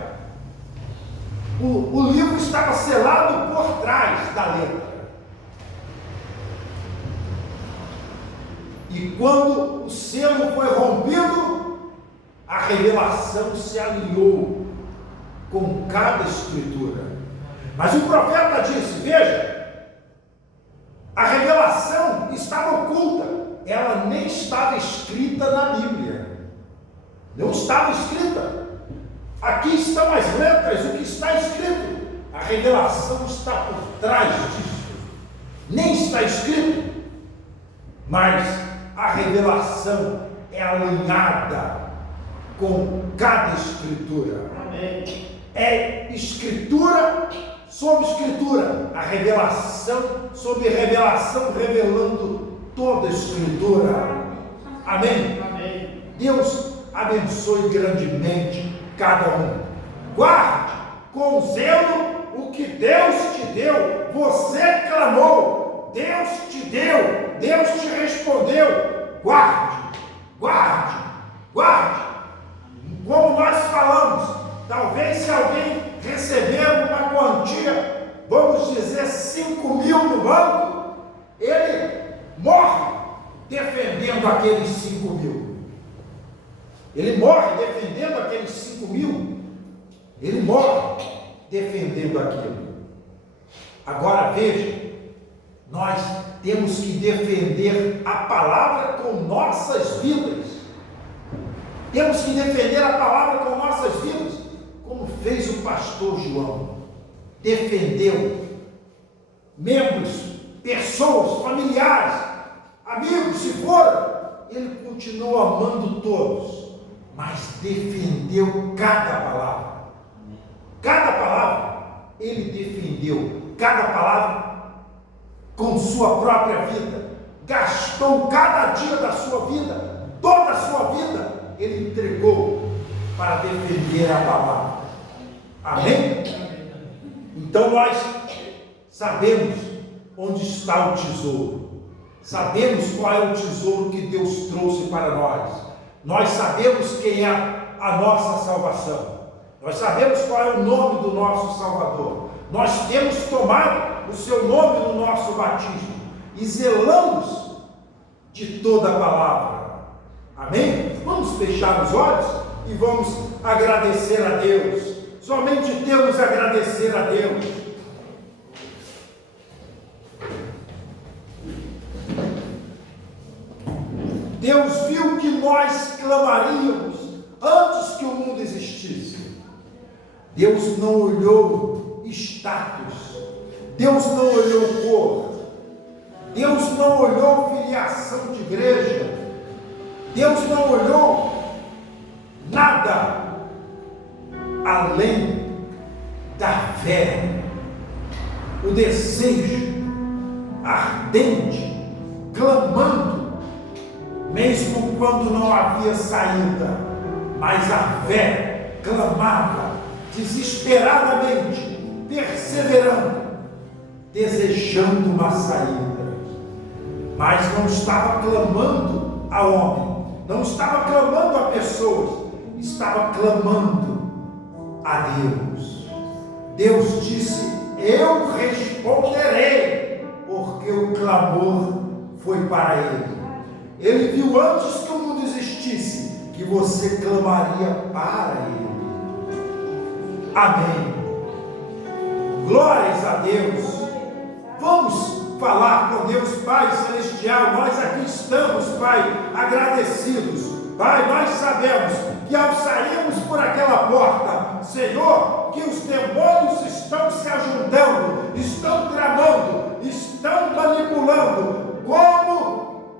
o livro estava selado por trás da letra. E quando o selo foi rompido, a revelação se alinhou com cada escritura. Mas o profeta disse: veja, a revelação estava oculta, ela nem estava escrita na Bíblia, não estava escrita. Aqui estão as letras, o que está escrito. A revelação está por trás disso, nem está escrito, mas a revelação é alinhada com cada escritura. Amém. É escritura sobre escritura, a revelação sobre revelação, revelando toda a escritura. Amém. Amém. Deus abençoe grandemente cada um. Guarde com zelo o que Deus te deu. Você clamou, Deus te deu, Deus te respondeu. Guarde, guarde, guarde. Como nós falamos, talvez se alguém receber uma quantia, vamos dizer 5.000 no banco, ele morre defendendo aqueles 5.000. Ele morre defendendo aqueles 5.000. Ele morre defendendo aquilo. Agora veja, nós temos que defender a palavra com nossas vidas. Temos que defender a palavra com nossas vidas, como fez o pastor João. Defendeu membros, pessoas, familiares, amigos, se foram. Ele continuou amando todos, mas defendeu cada palavra. Cada palavra, ele defendeu. Cada palavra com sua própria vida. Gastou cada dia da sua vida, toda a sua vida, ele entregou para defender a palavra. Amém? Então nós sabemos onde está o tesouro. Sabemos qual é o tesouro que Deus trouxe para nós. Nós sabemos quem é a nossa salvação. Nós sabemos qual é o nome do nosso Salvador. Nós temos tomado o seu nome no nosso batismo e zelamos de toda a palavra. Amém? Vamos fechar os olhos e vamos agradecer a Deus. Somente temos a agradecer a Deus. Deus viu que nós clamaríamos antes que o mundo existisse. Deus não olhou status, Deus não olhou cor, Deus não olhou filiação de igreja, Deus não olhou nada além da fé, o desejo ardente, clamando, mesmo quando não havia saída, mas a fé clamava desesperadamente, perseverando, desejando uma saída, mas não estava clamando a homem, não estava clamando a pessoas, estava clamando a Deus. Deus disse: eu responderei, porque o clamor foi para ele. Ele viu antes que o mundo existisse que você clamaria para ele. Amém. Glórias a Deus. Vamos falar com Deus Pai Celestial. Nós aqui estamos, Pai, agradecidos. Pai, nós sabemos que ao sairmos por aquela porta, Senhor, que os demônios estão se ajuntando, estão tramando, estão manipulando como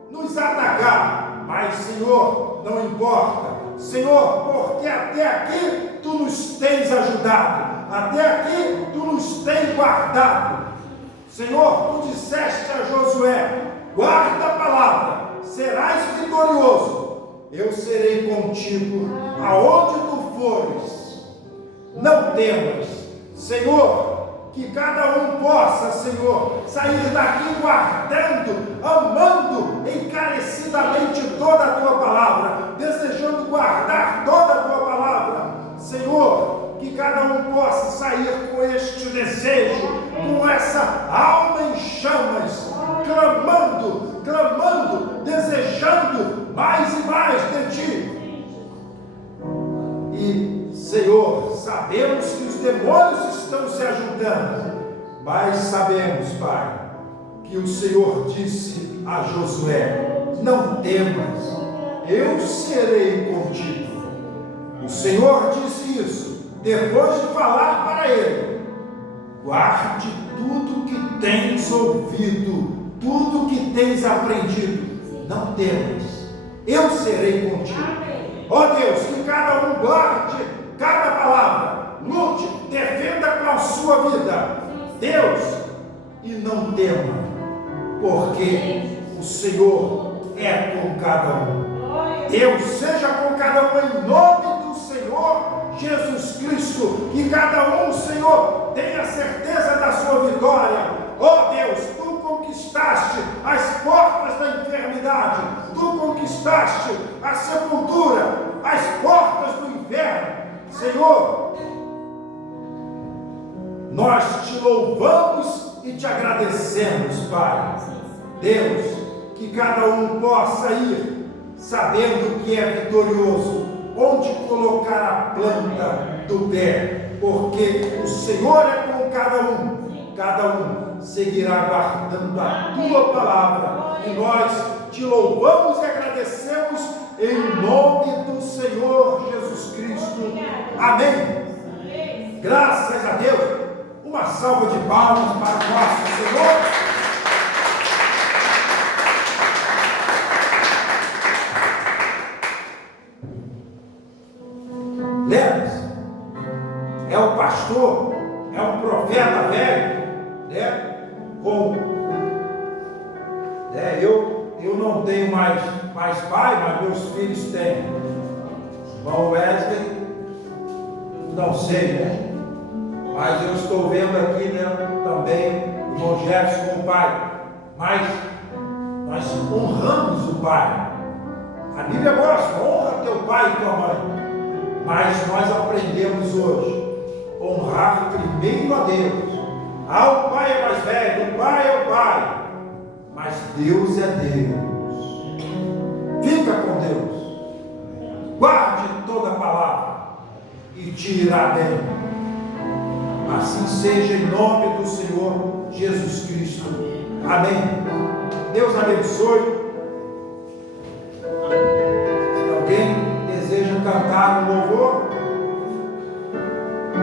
nos atacar. Mas, Senhor, não importa, Senhor, porque até aqui Tu nos tens ajudado, até aqui Tu nos tens guardado. Senhor, Tu disseste a Josué: guarda a palavra, serás vitorioso. Eu serei contigo aonde Tu fores. Não temas, Senhor, que cada um possa, Senhor, sair daqui guardando, amando encarecidamente toda a Tua palavra, desejando guardar toda a Tua palavra. Senhor, que cada um possa sair com este desejo, com essa alma em chamas, clamando, desejando mais e mais de Ti. E, Senhor, sabemos que os demônios estão se ajudando, mas sabemos, Pai, que o Senhor disse a Josué: não temas, eu serei contigo. O Senhor disse isso depois de falar para ele: guarde tudo que tens ouvido, tudo que tens aprendido, não temas, eu serei contigo. Ó Deus, que cada um guarde cada palavra, lute, defenda com a sua vida, Deus, e não tema, porque o Senhor é com cada um. Deus seja com cada um em nome do Senhor Jesus Cristo, que cada um, Senhor, tenha certeza da sua vitória. Ó Deus, Tu conquistaste as portas da enfermidade, Tu conquistaste a sepultura, as portas do inferno. Senhor, nós Te louvamos e Te agradecemos, Pai. Deus, que cada um possa ir sabendo que é vitorioso, onde colocar a planta do pé, porque o Senhor é com cada um seguirá guardando a Tua palavra, e nós Te louvamos e agradecemos em nome do Senhor Jesus Cristo. Amém. Graças a Deus. Uma salva de palmas para o nosso Senhor. Lembra-se, é o pastor, é um profeta velho, né? Eu não tenho mais pai, mas meus filhos têm. Irmão Wesley, não sei, né? Mas eu estou vendo aqui, né, também o irmão Jefferson como pai. Mas nós honramos o pai. A Bíblia gosta, honra teu pai e tua mãe. Mas nós aprendemos hoje honrar primeiro a Deus. O pai é mais velho, o pai é o pai, mas Deus é Deus. Fica com Deus, guarde toda a palavra e te irá bem. Assim seja em nome do Senhor Jesus Cristo. Amém. Deus abençoe. Se alguém deseja cantar um louvor,